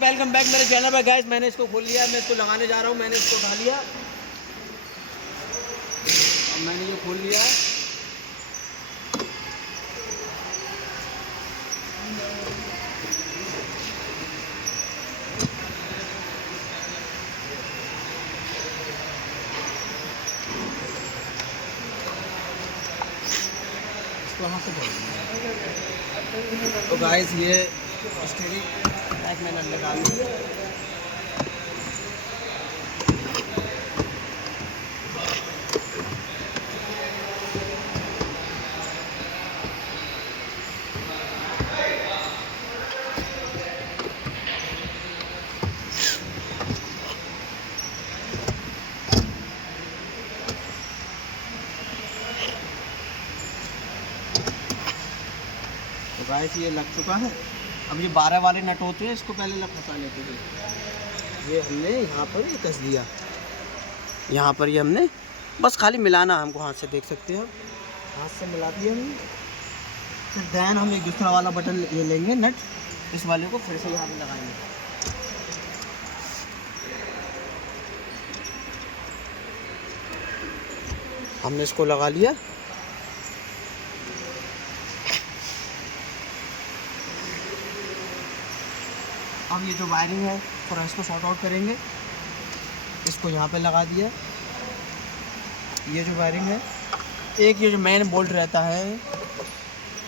Welcome back मेरे channel पर guys. मैंने इसको खोल लिया, मैं इसको लगाने जा रहा हूँ। मैंने इसको उठा लिया, अब मैंने ये खोल लिया है। इसको यहाँ से खोल। तो गाइस ये स्टीयरिंग बैक मैंने लगा लिया। तो गाइस ये लग चुका है। अब ये 12 वाले नट होते हैं, इसको पहले फंसा लेते हैं। ये हमने यहाँ पर ही कस दिया, यहाँ पर ये हमने बस खाली मिलाना, हमको हाथ से देख सकते हो, हाथ से मिला दिया हमने। फिर दैन हम एक दूसरा वाला बटन ये लेंगे नट, इस वाले को फिर से यहाँ पे लगाएंगे। हमने इसको लगा लिया। अब ये जो वायरिंग है थोड़ा इसको शॉर्ट आउट करेंगे। इसको यहाँ पे लगा दिया। ये जो वायरिंग है, एक ये जो मेन बोल्ट रहता है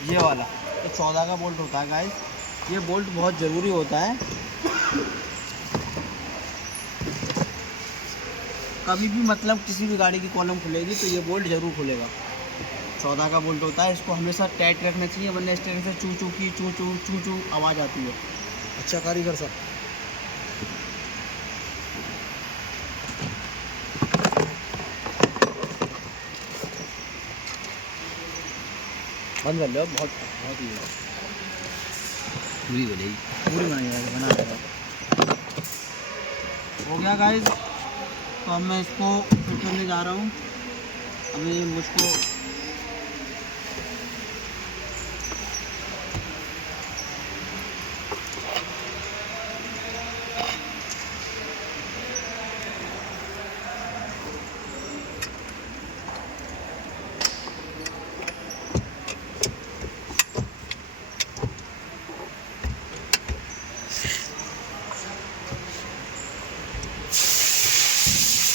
ये वाला, ये 14 का बोल्ट होता है गाइस। ये बोल्ट बहुत ज़रूरी होता है। कभी भी मतलब किसी भी गाड़ी की कॉलम खुलेगी तो ये बोल्ट ज़रूर खुलेगा। 14 का बोल्ट होता है, इसको हमेशा टाइट रखना चाहिए, वरना इस तरह से चू चू की चू चू चू चू आवाज़ आती है। अच्छा कारीगर साहब, बंद कर लो। बहुत बहुत ही पूरी बनेगी, पूरी बना देगा। हो गया गाइस। तो अब मैं इसको फिट करने जा रहा हूँ। अभी मुझको